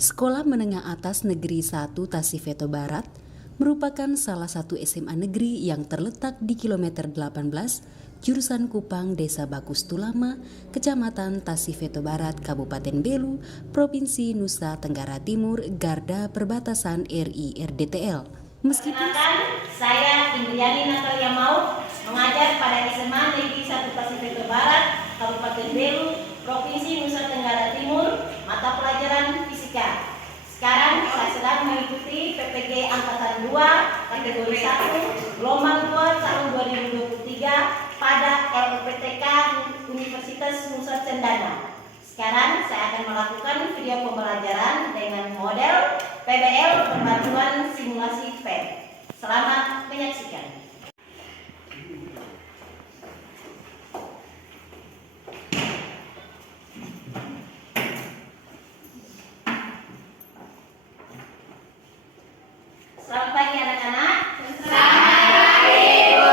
Sekolah Menengah Atas Negeri 1 Tasifeto Barat merupakan salah satu SMA negeri yang terletak di kilometer 18, jurusan Kupang, Desa Bakus Tulama, Kecamatan Tasifeto Barat, Kabupaten Belu, Provinsi Nusa Tenggara Timur, Garda Perbatasan RI RDTL. Meskipun saya Indriani Natalia Maut mengajar pada SMA Negeri 1 Tasifeto Barat, Kabupaten Belu, Provinsi Nusa Tenggara Timur, mata pelajaran fisika. Sekarang saya sedang mengikuti PPG Angkatan 2 kategori 1 gelombang 2 tahun 2023 pada LPTK Universitas Nusa Cendana. Sekarang saya akan melakukan video pembelajaran dengan model PBL berbantuan simulasi PET. Selamat menyaksikan. Selamat pagi anak-anak. Selamat pagi, Bu.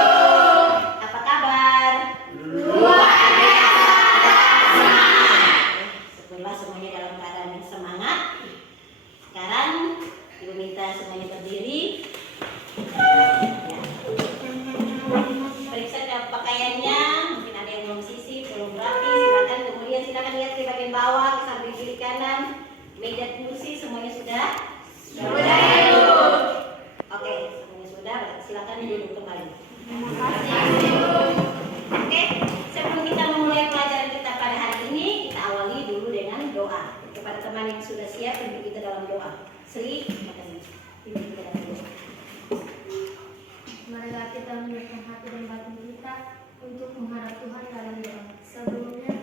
Apa kabar? Luar biasa semangat. Syukurlah semuanya dalam keadaan yang semangat. Sekarang Ibu minta semuanya berdiri. Ya. Periksa pakaiannya. Mungkin ada yang belum sisir, belum rapi. Silakan kemudian silakan lihat di bagian bawah, ke samping kiri kanan. Meja kursi semuanya sudah. Sudah, Ibu. Oke, semuanya sudah. Silakan duduk kembali. Terima kasih, Bu. Oke, sebelum kita memulai pelajaran kita pada hari ini, kita awali dulu dengan doa. Kepada teman yang sudah siap, pimpin kita dalam doa. Sri, makasih. Pimpin kita dalam doa. Marilah kita menyiapkan hati dan batin kita untuk menghadap Tuhan dalam doa. Sebelumnya,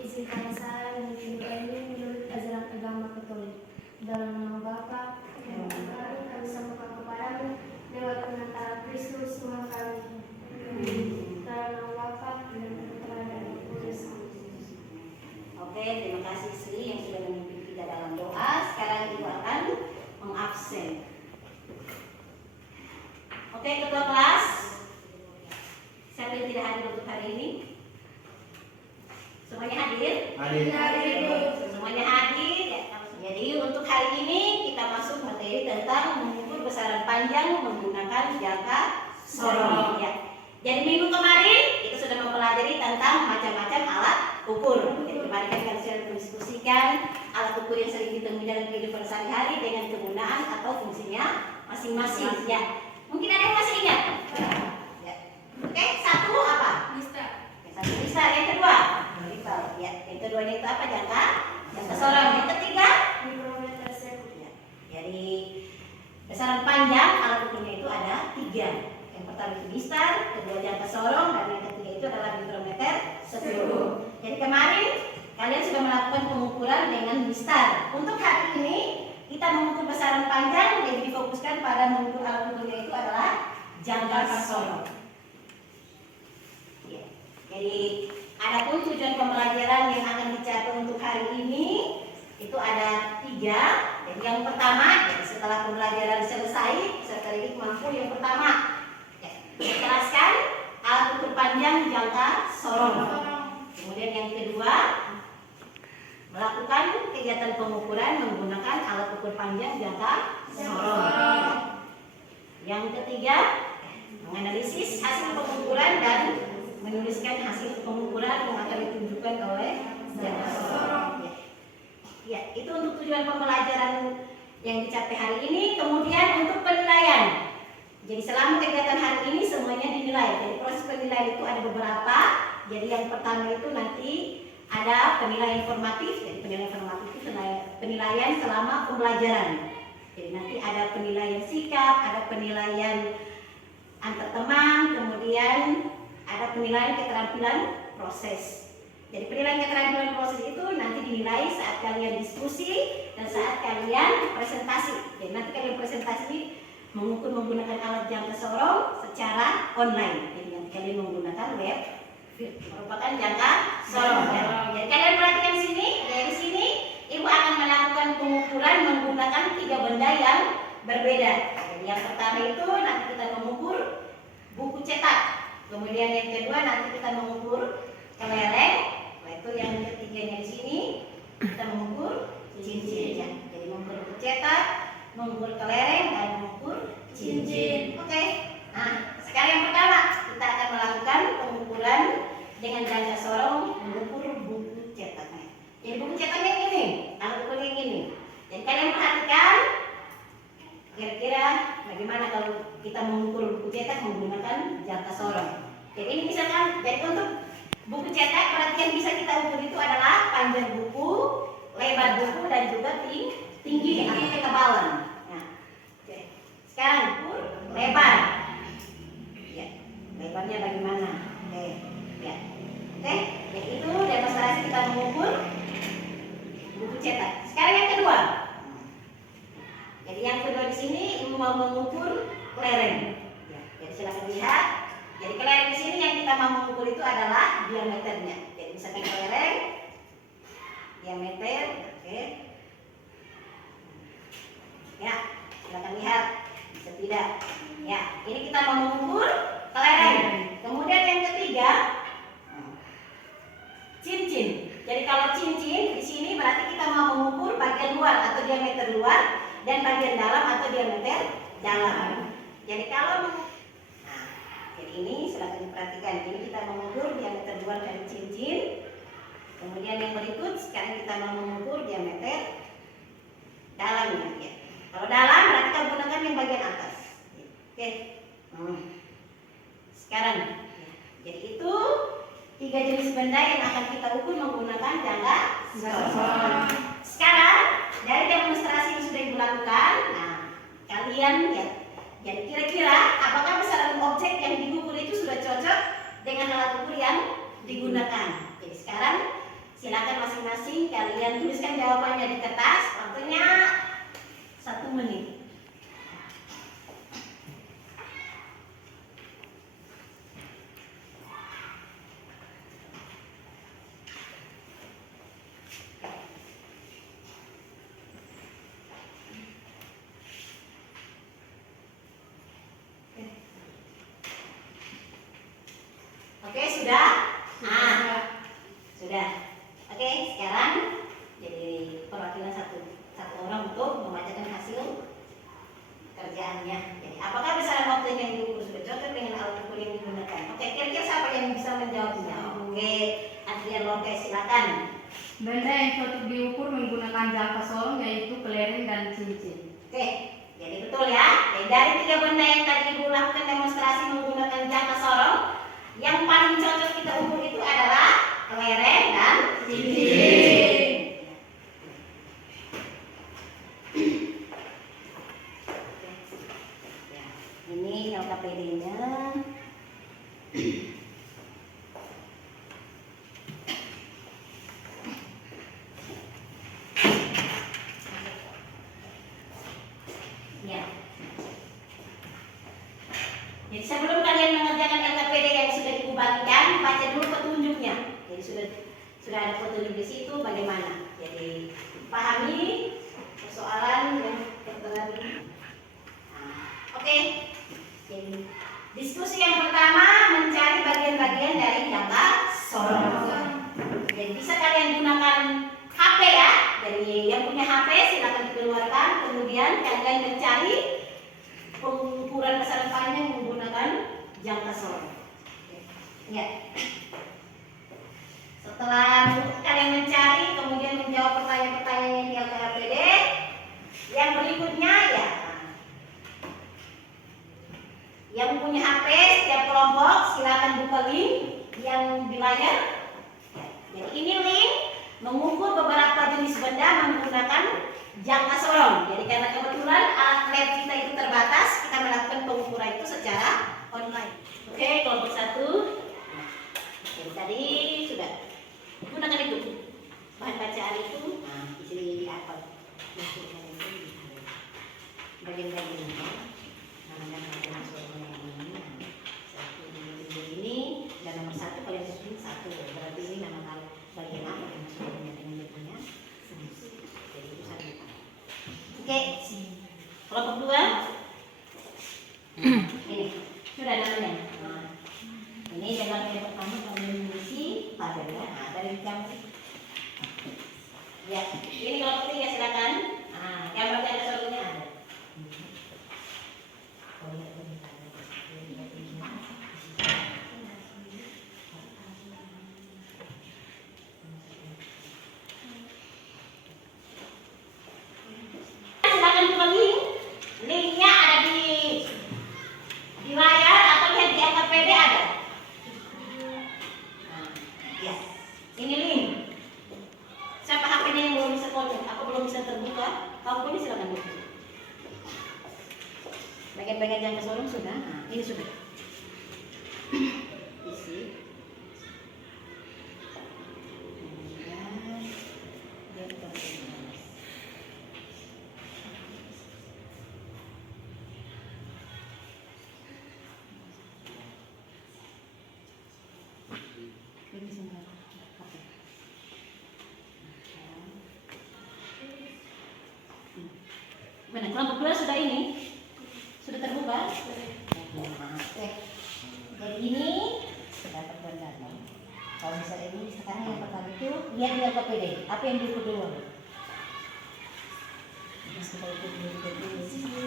izinkan saya memimpin doa ini menurut ajaran agama Katolik. Dalam nama Bapa dan Putra kami sembahkan kepadamu lewat perantara Kristus Tuhan kami. Dalam nama Bapa dan Putra dan Roh Kudus. Oke, terima kasih Sri yang sudah memimpin kita dalam doa. Sekarang Ibu akan mengabsen. Oke, ketua kelas. Siapa yang tidak hadir untuk hari ini? Semuanya hadir? Hadir, Bu. Semuanya hadir ya. Jadi untuk hari ini kita masuk materi tentang mengukur besaran panjang menggunakan jangka sorong ya. Jadi minggu kemarin kita sudah mempelajari tentang macam-macam alat ukur. Jadi kemarin kita sudah mendiskusikan alat ukur yang sering ditemui dalam kehidupan sehari-hari dengan kegunaan atau fungsinya masing-masing ya. Mungkin ada yang masih ingat? Ya. Oke, satu apa? Mister. Satu bisa. Yang kedua? Ya. Yang keduanya itu apa? Jangka sorong. Yang ketiga? Mikrometer sekund. Ya. Jadi besaran panjang alat ukurnya itu ada 3. Yang pertama itu mistar, kedua jangka sorong, dan yang ketiga itu adalah mikrometer sekund. Jadi kemarin kalian sudah melakukan pengukuran dengan mistar. Untuk hari ini kita mengukur besaran panjang, jadi difokuskan pada mengukur alat ukurnya itu adalah jangka sorong. Ya. Jadi adapun tujuan pembelajaran yang akan dicapai untuk hari ini itu ada 3. Jadi yang pertama, jadi setelah pembelajaran selesai, peserta didik mampu yang pertama menjelaskan alat ukur panjang jangka sorong. Kemudian yang kedua, melakukan kegiatan pengukuran menggunakan alat ukur panjang jangka sorong. Yang ketiga, menganalisis hasil pengukuran dan menuliskan hasil pengukuran yang akan ditunjukkan oleh jangka sorong. Ya, itu untuk tujuan pembelajaran yang dicapai hari ini. Kemudian untuk penilaian. Jadi selama kegiatan hari ini semuanya dinilai. Jadi proses penilaian itu ada beberapa. Jadi yang pertama itu nanti ada penilaian formatif. Jadi penilaian formatif itu penilaian selama pembelajaran. Jadi nanti ada penilaian sikap, ada penilaian antar teman, kemudian ada penilaian keterampilan proses. Jadi penilaian keterampilan proses itu nanti dinilai saat kalian diskusi dan saat kalian presentasi. Jadi nanti kalian presentasi mengukur menggunakan alat jangka sorong secara online. Jadi nanti kalian menggunakan web merupakan jangka sorong. Jadi kalian perhatikan di sini, dari sini Ibu akan melakukan pengukuran menggunakan 3 benda yang berbeda. Jadi yang pertama itu nanti kita mengukur buku cetak. Kemudian yang kedua nanti kita mengukur kelereng. Itu yang ketiganya di sini kita mengukur cincin. Jadi mengukur kita mengukur buku cetak menggunakan jangka sorong. Jadi ini misalkan, jadi untuk buku cetak berarti yang bisa kita ukur itu adalah panjang buku, lebar buku, dan juga tinggi atau ketebalan. Nah, oke. Sekarang ukur lebar. Ya, lebarnya bagaimana? Oke, ya. Oke, jadi itu demonstrasi kita mengukur buku cetak. Sekarang yang kedua. Jadi yang kedua di sini mau mengukur kelereng. Ya, jadi silakan lihat. Jadi kelereng di sini yang kita mau mengukur itu adalah diameternya. Jadi misalkan kelereng diameter, oke. Ya, silakan lihat. Bisa tidak? Ya, ini kita mau mengukur kelereng. Kemudian yang ketiga, cincin. Jadi kalau cincin di sini berarti kita mau mengukur bagian luar atau diameter luar dan bagian dalam atau diameter dalam. Jadi kalau jadi ini silakan diperhatikan. Ini kita mengukur diameter luar dari cincin. Kemudian yang berikut sekarang kita mau mengukur diameter dalamnya. Ya. Kalau dalam berarti kita gunakan yang bagian atas. Oke. Sekarang, jadi itu 3 jenis benda yang akan kita ukur menggunakan jangka sorong. Sekarang dari demonstrasi yang sudah Ibu lakukan, nah kalian ya, jadi kira-kira apakah besaran objek yang diukur itu sudah cocok dengan alat ukur yang digunakan? Jadi sekarang silakan masing-masing kalian tuliskan jawabannya di kertas. Waktunya 1 menit. Oke, sudah? Sudah. Oke, sekarang jadi perwakilan satu orang untuk membacakan hasil kerjaannya. Jadi, apakah besaran objek yang diukur sudah cocok dengan alat ukur yang digunakan? Oke, kira-kira siapa yang bisa menjawabnya? Oke, Adrian Lopez, silakan. Benda yang cocok diukur menggunakan jangka sorong yaitu kelereng dan cincin. Oke, jadi betul ya. Jadi, dari 3 benda yang tadi Ibu lakukan demonstrasi menggunakan jangka sorong, yang paling cocok kita ukur itu adalah kelereng dan cincin. Ini LKPD-nya. Ya. Jadi sebelum kalian mengerjakan LKPD yang sudah Ibu bagikan, baca dulu petunjuknya. Jadi sudah ada petunjuk di situ bagaimana. Jadi pahami persoalan yang tertera di. Oke. Jadi diskusi yang pertama mencari bagian-bagian dari jangka sorong. Jadi bisa kalian gunakan HP ya. Jadi yang punya HP silakan dikeluarkan. Kemudian kalian mencari pengukuran besaran panjang menggunakan jangka sorong. Ya. Setelah kalian mencari, kemudian menjawab pertanyaan-pertanyaan yang di LKPD, yang berikutnya ya, yang punya HP setiap kelompok silakan buka link yang di layar. Jadi ini link mengukur beberapa jenis benda menggunakan jangka sorong. Jadi karena kebetulan alat lab kita itu terbatas, kita melakukan pengukuran itu secara online. Oke, kelompok 1. Jadi tadi sudah gunakan itu bahan bacaan itu. Nah, isi apa? Bagian-bagiannya. Nama-nama sorongnya ini dan nomor 1 kalian tulis 1. Berarti ini nama kalian bagian apa yang sorongnya dengan lebarnya. Jadi itu 1. Oke, kelompok 2. Ini sudah namanya. Nah, ini dalam yang pertama kalian mengisi tabelnya. Nah, dari gambar. Ya, ini kelompok 3 silakan. Nah, gambar yang sorongnya ada. Silakan buka link. Linknya ada di Kalau ini silakan buka. Bagian-bagian yang kesorong sudah. Nah, ini sudah. Isi. Kemudian dia tertulis. Ini sudah. Mana kelompok 2 sudah ini? Sudah terbuka? Oke. Jadi ini sudah terbentuk. Kalau misalnya ini sekarang yang pertama itu lihat di LKPD. Apa yang diukur dulu? Mas kita ukur dulu di sini.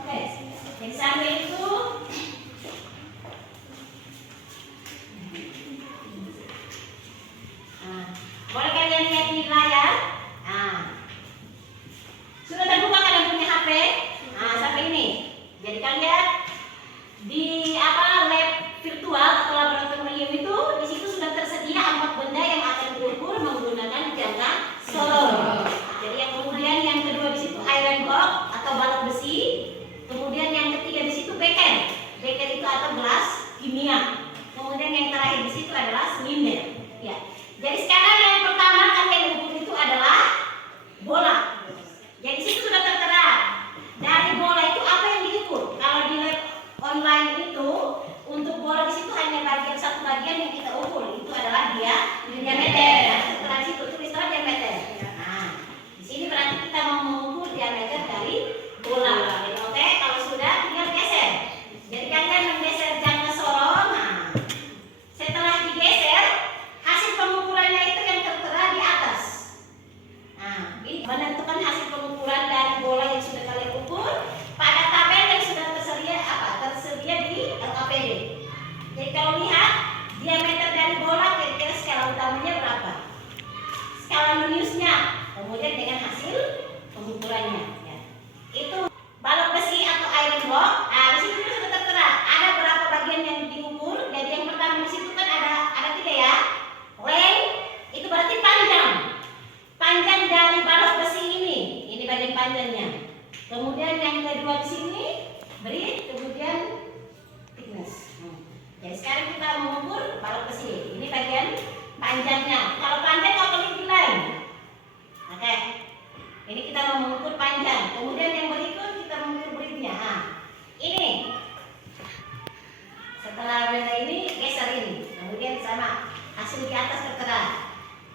Oke. Yang sampai itu boleh kalian lihat di layar? Sudah terbuka kalian punya HP? Sampai ini. Jadi kalian di lab virtual atau laboratorium itu di situ sudah tersedia 4 benda yang akan diukur menggunakan jangka sorong. Jadi yang kemudian yang kedua di situ iron block atau balok besi. Kemudian yang ketiga di situ beker. Beker itu atau gelas kimia. Kemudian yang terakhir di situ adalah silinder. Ya. Jadi sekarang yang pertama kalian ukur itu adalah bola. Jadi situ sudah tertera. Dari bola itu apa yang diukur? Kalau di lab online itu untuk bola di situ hanya satu bagian yang kita ukur. Itu adalah diameter. Setelah situ tulislah diameter. Nah, di sini berarti kita mau mengukur diameter dari bola. Jadi, oke, kalau sudah tinggal geser. Jadi kalian menggeser jangka sorong. Nah, setelah digeser hasil pengukurannya itu yang tertera di atas. Nah, ini menentukan hasil pengukuran dari bola yang sudah kalian ukur pada tabel yang sudah tersedia di LKPD. Jadi kalau lihat diameter dari bola kira-kira skala utamanya berapa? Skala minusnya, kemudian dengan hasil pengukurannya. Ya. Itu balok besi atau iron block. Nah, di situ sudah tertera ada berapa bagian yang diukur. Jadi yang pertama di situ kan ada 3 ya. Length itu berarti panjang dari balok besi ini bagian panjangnya. Kemudian yang kedua di sini breadth, kemudian thickness. Jadi sekarang kita mengukur balok besi. Ini bagian panjangnya. Kalau panjang nggak perlu bilang. Oke. Ini kita mau mengukur panjang. Kemudian yang berikut kita mengukur breadth-nya. Nah, ini. Setelah benda ini geser ini. Kemudian sama hasil di atas tertera.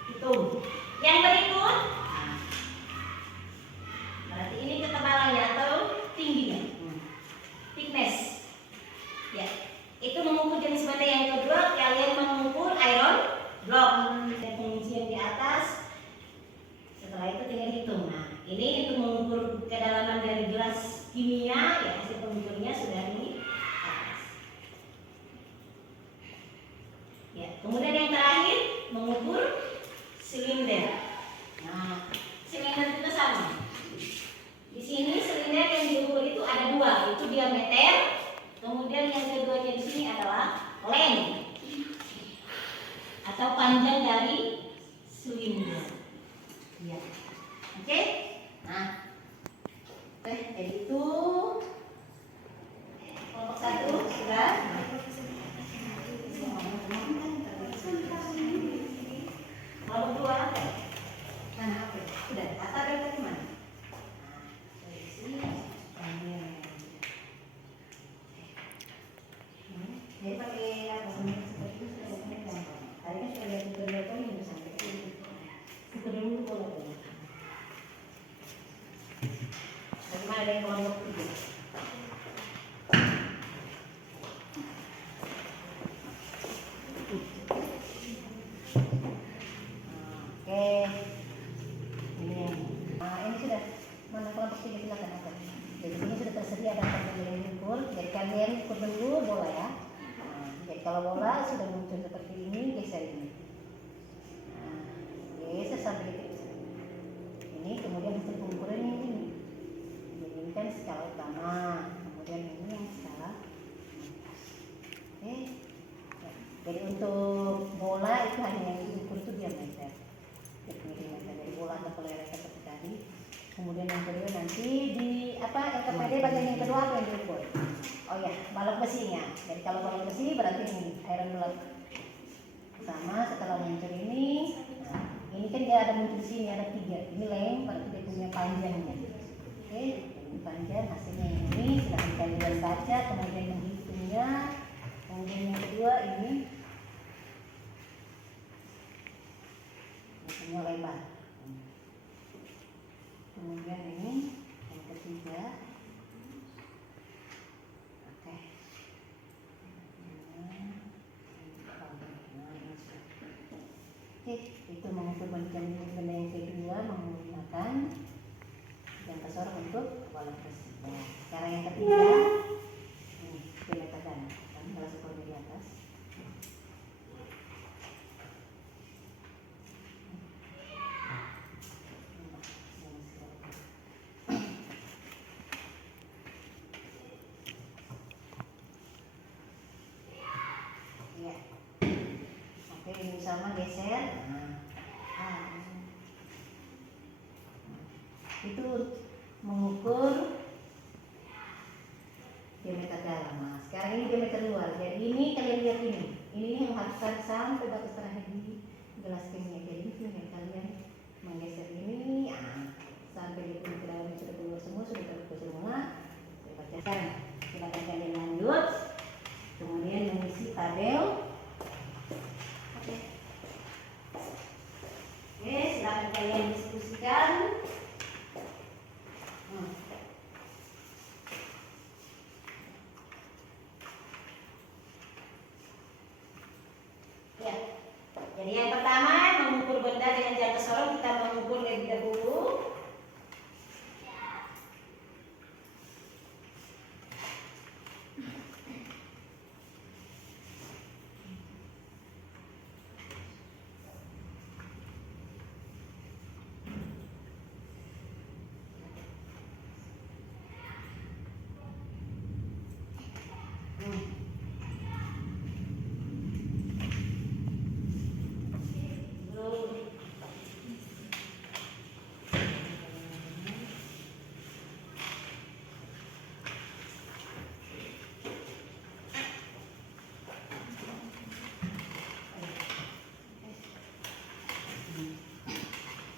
Hitung. Yang berikut, berarti ini ketebalannya atau tingginya. Thickness. Ya. Itu mengukur jenis benda yang kedua. Kalian mengukur iron block. Dan pengujian di atas. Setelah itu tinggal hitung. Nah, ini untuk mengukur kedalaman dari gelas kimia. Ya, hasil pengukurnya sudah di atas. Ya, kemudian yang terakhir mengukur silinder. Nah, silinder itu sama. Di sini silinder yang diukur itu ada 2, itu diameter. Kemudian yang keduanya di sini adalah length atau panjang dari silinder. Ya, oke. Nah, jadi itu kelompok 1 sudah. Kelompok 2 apa? Mana apa? Sudah. Atas dari mana? Dari sini. Jadi pakai apa? Seperti itu sudah gampang. Tadi kan sudah lihat tutorial kami yang sampai sini. Kita dulu pola. Bagaimana dengan kelompok 3? Ini sudah mana kelompok 3 silakan akan. Jadi ini sudah tersedia ada tabel yang diukur. Jadi kalian ukur dulu bola ya. Jadi kalau bola sudah muncul seperti ini, geser ini. Geser sampai detik. Ini kemudian hasil pengukurannya ini. Jadi ini kan skala utama. Kemudian ini yang skala. Oke. Jadi untuk bola itu hanya yang diukur itu diameter. Dari bola atau kelereng seperti tadi. Kemudian yang kedua nanti di apa LKPD bagian yang kedua apa yang diukur? Oh ya, balok besinya. Jadi kalau balok besi berarti ini iron block. Sama setelah muncul ini, nah, ini kan dia ada muncul di sini ada 3. Ini lem berarti dia punya panjangnya. Oke, ini panjang hasilnya ini. Silahkan kalian baca, kemudian menghitungnya. Kemudian yang kedua ini hasilnya lebar. Kemudian ini yang ketiga. Oke. Oke, itu mengukur panjang benda yang kedua menggunakan jangka sorong untuk balok besi. Nah, sekarang yang ketiga, ini diletakkan. Kami kelas ukur di atas. Ya. Oke, ini sama geser. Itu mengukur diameter dalam. Nah, sekarang ini diameter luar. Jadi ini kalian lihat ini. Ini yang harus sampai batas terakhir di gelas kimia. Jadi ini kalian menggeser ini, sampai di ke dalam sudah keluar semua, sudah terbuka semua. Saya bacakan. Silakan kalian lanjut. Kemudian mengisi tabel. Oke, silakan kalian diskusikan. Ya, jadi yang pertama mengukur benda dengan jangka sorong kita mengukur lebih dahulu.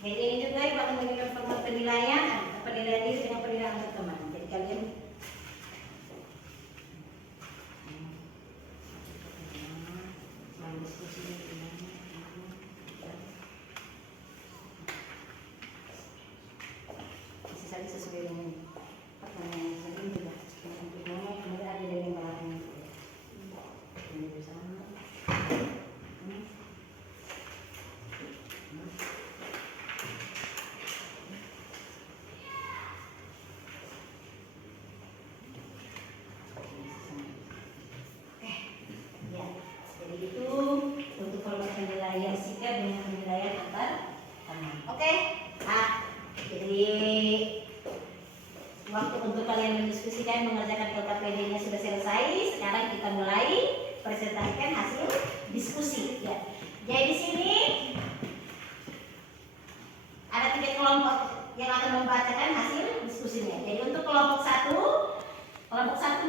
Jadi ini juga akan memberikan format penilaian diri dengan penilaian untuk teman. Jadi kalian diskusi bisa saja sesuai dengan pertanyaan yang sering juga. Kemudian ada dari yang belakang ini bersama. Waktu untuk kalian mendiskusikan mengerjakan LKPD-nya sudah selesai. Sekarang kita mulai presentasikan hasil diskusi. Ya. Jadi di sini ada 3 kelompok yang akan membacakan hasil diskusinya. Jadi untuk kelompok satu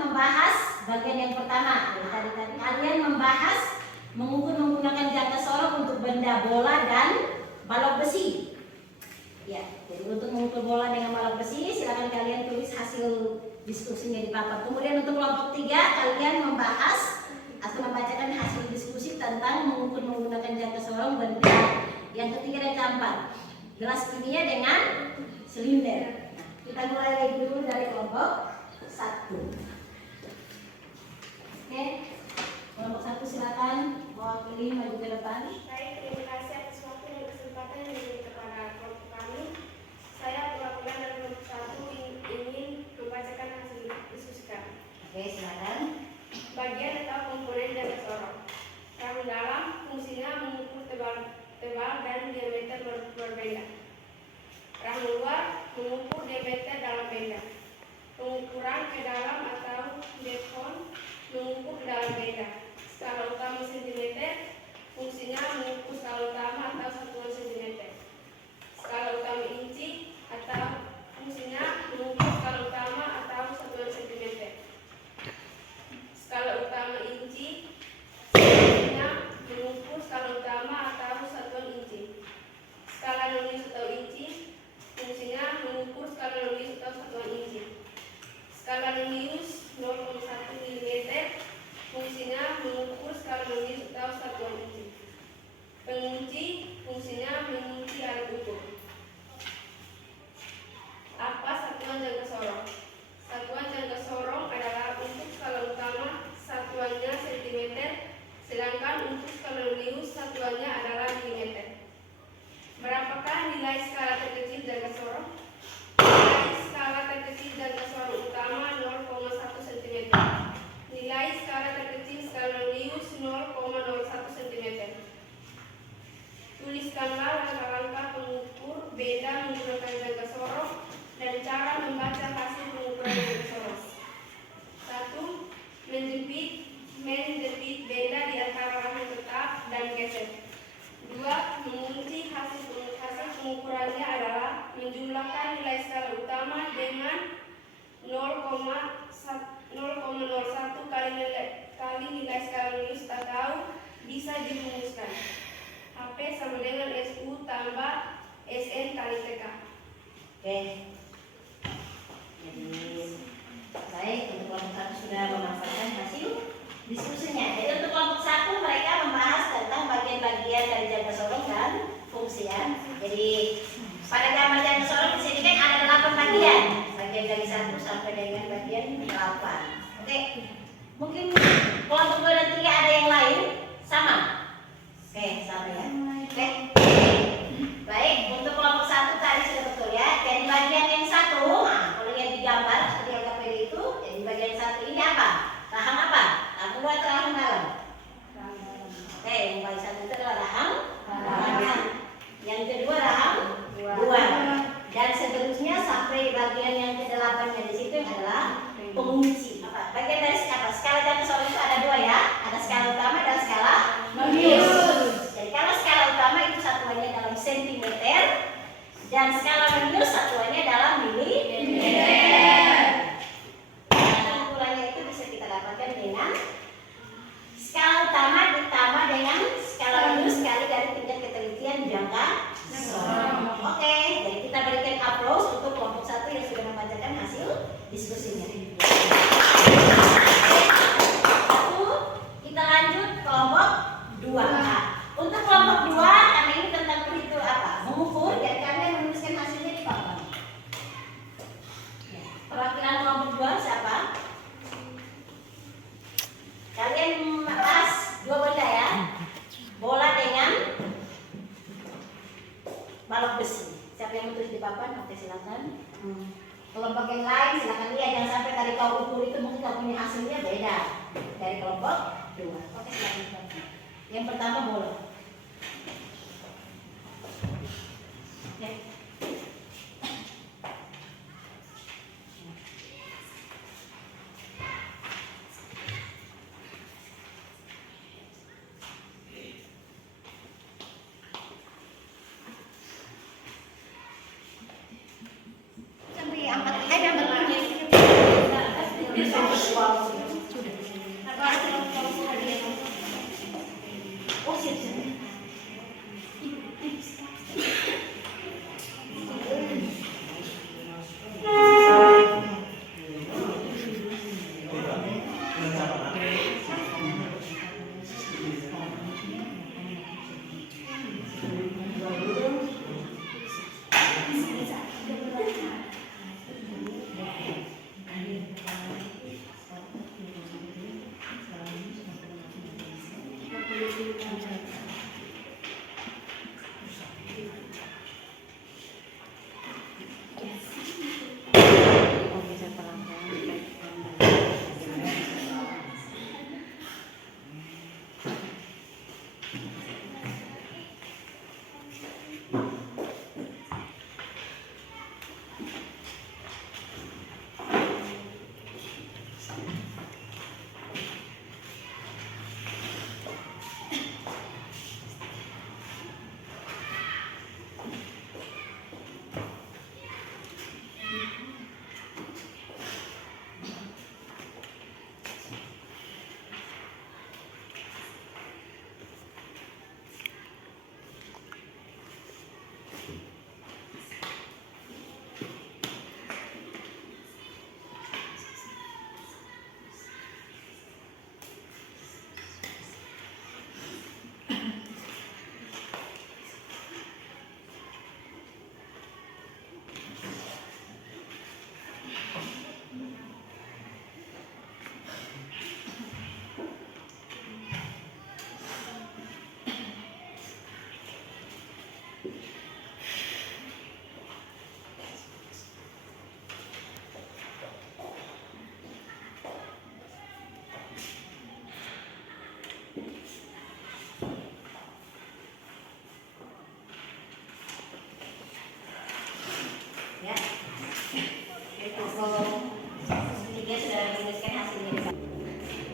membahas bagian yang pertama. Jadi tadi kalian membahas mengukur menggunakan jangka sorong untuk benda bola dan balok besi. Ya, jadi untuk mengukur bola dengan balok besi, silakan kalian tulis hasil diskusinya di papan. Kemudian untuk kelompok 3, kalian membahas atau membacakan hasil diskusi tentang mengukur menggunakan jangka sorong benda yang ketiga dan keempat, gelas kimia dengan silinder. Nah, kita mulai lagi dulu dari kelompok 1. Oke, kelompok 1 silakan mewakili maju ke depan. Baik, terima kasih atas waktu dan kesempatan yang diberikan kepada kelompok kami. Saya perwakilan dari kelompok 1 ingin membacakan hasil diskusi kami. Oke, silakan. Bagian atau komponen jangka sorong. Rang dalam fungsinya mengukur tebal dan diameter berbeda. Rang luar mengukur diameter dalam benda. Pengukuran ke dalam atau default mengukur ke dalam benda. Skala utama cm dengan SU tambah SN kali TK. Oke. Jadi baik, untuk kelompok 1 sudah memaparkan hasil diskusinya. Jadi untuk kelompok 1 mereka membahas tentang bagian-bagian dari jangka sorong dan fungsi ya. Jadi pada gambar jangka sorong di sini kan ada 8 bagian. Bagian dari 1 sampai dengan bagian 8. Oke. Mungkin kelompok 2 dan 3 ada yang lain sama. Oke, sama ya. Oke. Baik, untuk kelompok 1 tadi sudah betul ya. Jadi bagian yang 1, nah, kalau lihat di gambar seperti yang KPD itu, jadi bagian 1 ini apa? Rahang apa? Rahang luar atau rahang dalam? Oke, yang paling 1 itu adalah rahang dalam. Yang kedua rahang luar. Dan seterusnya sampai bagian yang ke-8-nya di situ adalah pengunci. Apa? Bagian dari apa? Skala jangka sorong itu ada 2 ya. Ada skala utama dan skala menius. Jadi kalau skala utama itu satuannya dalam sentimeter dan skala menius satuannya dalam milimeter. Nah, ukurannya itu bisa kita dapatkan dengan skala utama ditambah dengan skala menius kali dari tingkat ketelitian jangka sorong. Oke, jadi kita berikan aplaus untuk kelompok 1 yang sudah membacakan hasil diskusinya. Kita lanjut kelompok 2. Nah, untuk kelompok 2 karena ini tentang itu apa? Mengukur, jadi kalian menuliskan hasilnya di papan. Perwakilan kelompok 2 siapa? Kalian bahas 2 benda ya. Bola dengan balok besi. Siapa yang menulis di papan? Oke, silakan. Kelompok yang lain silakan lihat, jangan sampai tadi kau ukur itu mungkin kau punya hasilnya beda dari kelompok 2. Oke, silakan. Yang pertama bola. Oke. Sampai angkat oh siap siap.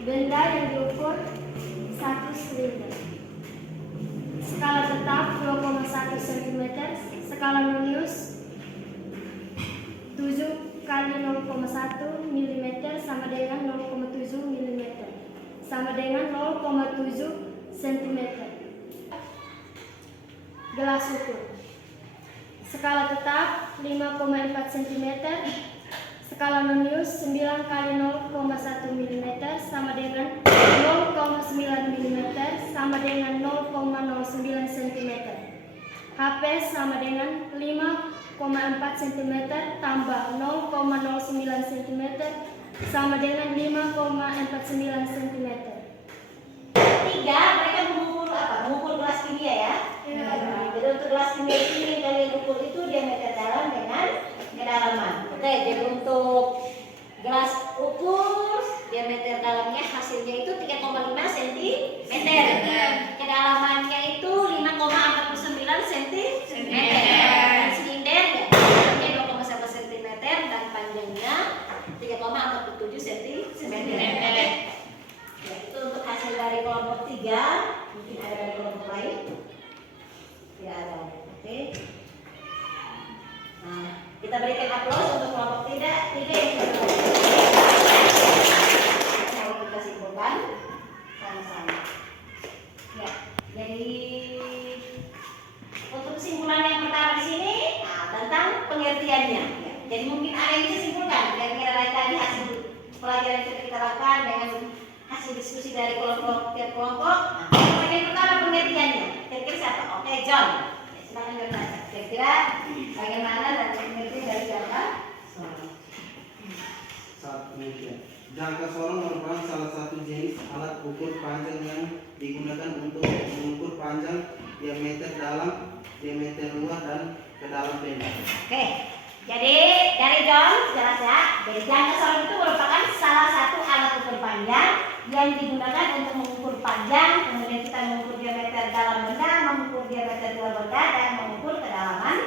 Benda yang diukur 1 silinder. Skala tetap 2,1 cm, skala menius 7 kali 0,1 mm sama dengan 0,7 mm sama dengan 0,7 cm. gelas ukur. Skala tetap 5,4 cm, skala nonius 9 kali 0,1 mm sama dengan 0,9 mm sama dengan 0,09 cm. HP sama dengan 5,4 cm tambah 0,09 cm sama dengan 5,49 cm. Tiga, mereka mengukur apa? Mengukur gelas kimia ya. Jadi untuk gelas kimia ini yang kalian ukur itu diameter dalam dengan kedalaman. Oke, jadi untuk gelas ukur diameter dalamnya hasilnya itu 3,5 cm. Kedalamannya itu 5,49 cm. Silinder ya, dalamnya 2,1 cm dan panjangnya 3,47 cm. Ya, itu untuk hasil dari kelompok 3. Mungkin ada dari kelompok lain? Tidak ada. Oke. Nah, kita berikan aplaus untuk kelompok 3 yang sudah. Mari kita simpulkan sama-sama. Ya, jadi untuk kesimpulan yang pertama di sini tentang pengertiannya. Ya, jadi mungkin ada yang bisa simpulkan kira-kira dari tadi hasil pelajaran yang kita lakukan dengan hasil diskusi dari kelompok tiap kelompok. Nah, yang pertama pengertiannya. Kira-kira siapa? Oke, John. Ya, silakan bertanya. Kira-kira bagaimana dan pengertian dari jangka sorong? Saat pengertian. Jangka sorong merupakan salah satu jenis alat ukur panjang yang digunakan untuk mengukur panjang, diameter dalam, diameter luar, dan kedalam pendek. Oke. Jadi dari John jelas ya. Jadi jangka sorong itu merupakan salah satu alat ukur panjang yang digunakan untuk mengukur panjang, kemudian kita mengukur diameter dalam benda, mengukur diameter luar benda, dan mengukur kedalaman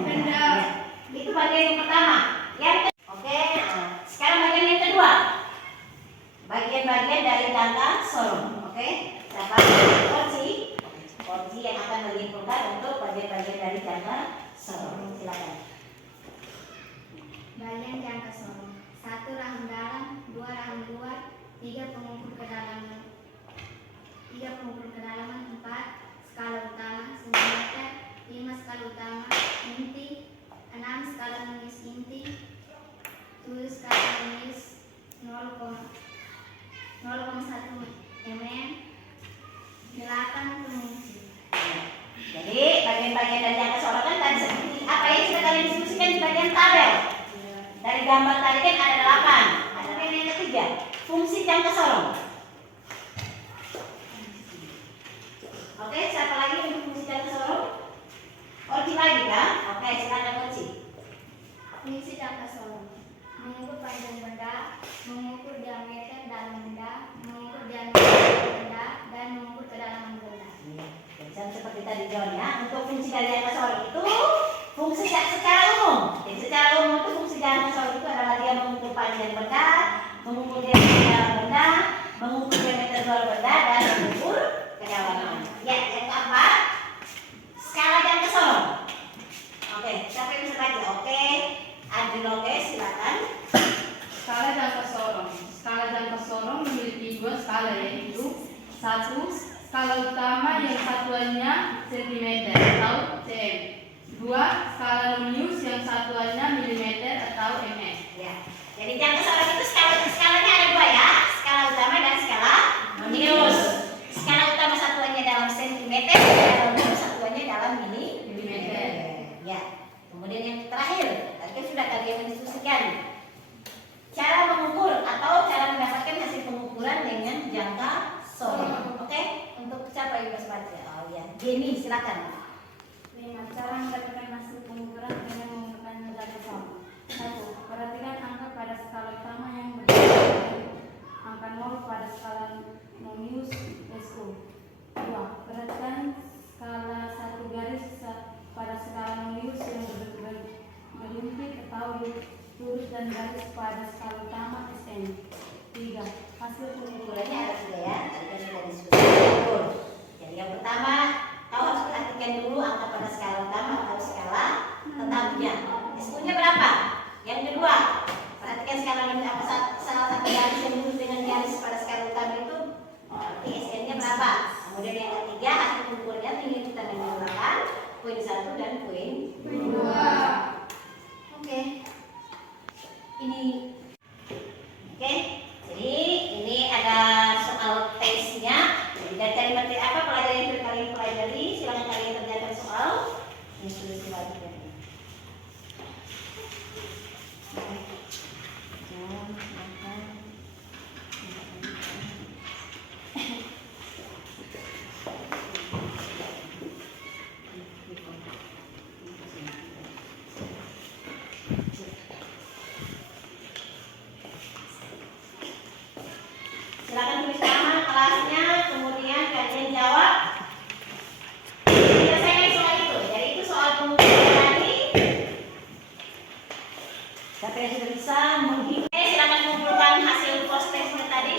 benda. Ya. Itu bagian yang pertama. Oke, sekarang bagian yang kedua. Bagian-bagian dari jangka sorong. Oke, siapa? Orji yang akan menyimpulkan untuk bagian-bagian dari jangka sorong. Silakan. Bagian jangka sorong: 1 rahang dalam, 2 rahang luar, 3 pengukur kedalaman, 4 skala utama 9 meter, 5 skala utama inti, 6 skala nonius inti, 7 skala nonius 0,1 mm, 8 pengungsi. Jadi bagian-bagian dari jangka sorong kan tadi seperti apa yang sudah kalian diskusikan di bagian tabel. Dari gambar tadi kan ada 8. Ada yang ketiga, fungsi jangka sorong. Oke, siapa lagi untuk fungsi jangka sorong? Orji lagi kan? Oke, silakan Orji. Fungsi jangka sorong: mengukur panjang benda, mengukur diameter dalam benda, mengukur diameter luar benda, dan mengukur kedalaman benda. Jadi seperti tadi John ya, untuk fungsi dari jangka sorong itu fungsi secara umum. Jadi secara umum itu fungsi jangka sorong itu adalah dia mengukur panjang benda, mengukur diameter dalam benda, mengukur diameter luar benda, dan mengukur kedalaman. Ya, yang keempat, skala jangka sorong. Oke, siapa yang bisa baca? Oke, Adrinoke silakan. Skala jangka sorong. Skala jangka sorong memiliki 2 skala, yaitu 1. Skala utama yang satuannya cm atau cm. 2. Skala nonius yang satuannya mm atau ms. Ya, jadi jangka sorong itu skalanya ada 2 ya, skala utama dan skala nonius. Skala utama satuannya dalam cm, skala nonius satuannya dalam milimeter. Ya, kemudian yang terakhir, tadi sudah kalian mendiskusikan cara mengukur atau cara mendapatkan hasil pengukuran dengan jangka sorong. Oke, untuk siapa yang bisa baca? Oh ya, Jenny silakan. 5. Cara mendapatkan hasil pengukuran dengan menggunakan jangka sorong. 1. Perhatikan angka pada skala utama yang berbeda dengan angka 0 pada skala nonius SO. 2. Perhatikan skala 1 garis pada skala nonius yang berlimpit atau lurus dan garis pada skala utama SN. 3. Hasil Pengukurannya pengukurannya ada 3 ya, tadi kan sudah diskusi. Jadi yang pertama, kau harus perhatikan dulu angka pada skala utama atau skala tetapnya. SU-nya berapa? Yang kedua, perhatikan skala apa salah satu garis yang lurus dengan garis pada skala utama itu SN-nya berapa? Kemudian yang ketiga, hasil pengukurannya tinggal kita menggunakan poin 1 dan poin 2. Oke. Ini oke. Jadi ini ada soal tesnya. Jadi dari kalimat apa pelajaran yang sudah kalian pelajari, silakan kalian kerjakan soal yang sudah dipelajari. Silakan tulis nama, kelasnya, kemudian kalian jawab. Selesaikan soal itu. Jadi itu soal pengumpulan tadi. Siapa yang sudah bisa menghitung? Silakan mengumpulkan hasil post testnya tadi.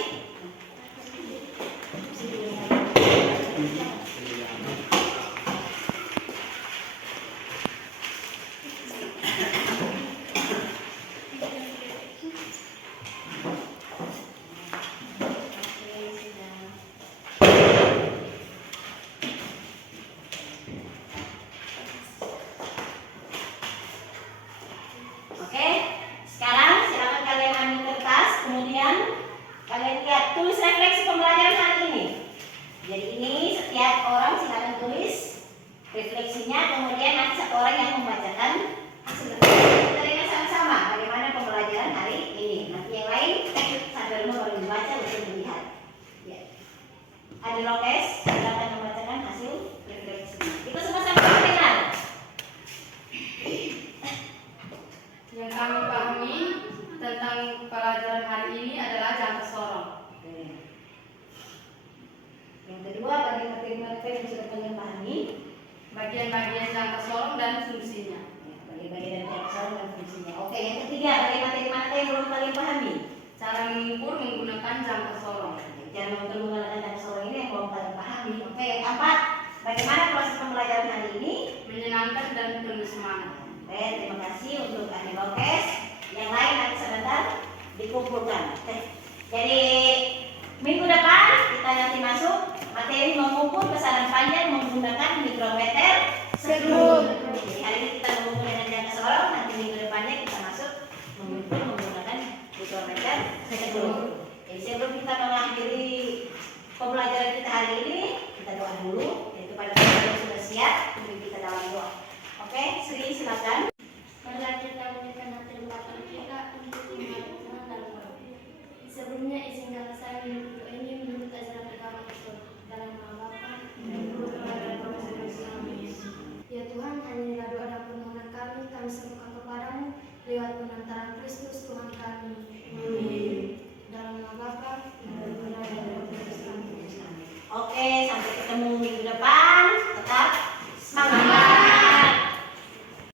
Oke, sekarang silakan kalian ambil kertas, kemudian kalian lihat tulis refleksi pembelajaran hari ini. Jadi ini setiap orang silakan tulis refleksinya, kemudian nanti satu orang yang membacakan hasil refleksi. Kita dengar sama-sama bagaimana pembelajaran hari ini. Nanti yang lain sampai rumah baru dibaca untuk melihat. Ya. Ada Lokes, silakan membacakan hasil refleksi. Kita sama-sama dengar. Yang kami pahami tentang pelajaran hari ini adalah jangka sorong. Yang kedua, bagi materi-materi yang sudah kalian pahami, Bagian-bagian jangka sorong dan fungsinya. bagi-bagian dari jangka sorong dan fungsinya. Oke, yang ketiga, bagi materi-materi yang belum kalian pahami, Cara mengukur menggunakan jangka sorong. cara menggunakan jangka sorong ini yang belum kalian pahami. Oke, yang keempat, bagaimana proses pembelajaran hari ini? Menyenangkan dan penuh semangat. Oke, terima kasih untuk Andi Lokes. Yang lain nanti sebentar dikumpulkan. Oke. Jadi minggu depan kita nanti masuk materi mengukur besaran panjang menggunakan mikrometer sekrum. Jadi hari ini kita mengukur dengan jangka sorong, nanti minggu depannya kita masuk mengukur menggunakan mikrometer sekrum. Jadi sebelum kita mengakhiri pembelajaran kita hari ini, kita doa dulu. Yaitu pada saat yang sudah siap, kemudian kita dalam doa. Oke, Sri silakan. Marilah kita menyerahkan hati dan batin kita untuk menghadap Tuhan dalam doa. Sebelumnya izinkan saya menyebut doa ini menurut ajaran agama Islam dalam nama Bapa dan Putra dan Roh Kudus. Amin. Ya Tuhan, anilah doa dan permohonan kami serukan kepadamu lewat penantaran Kristus Tuhan kami. Amin. Dalam nama Bapa dan Putra dan Roh Kudus. Amin. Oke, sampai ketemu minggu depan.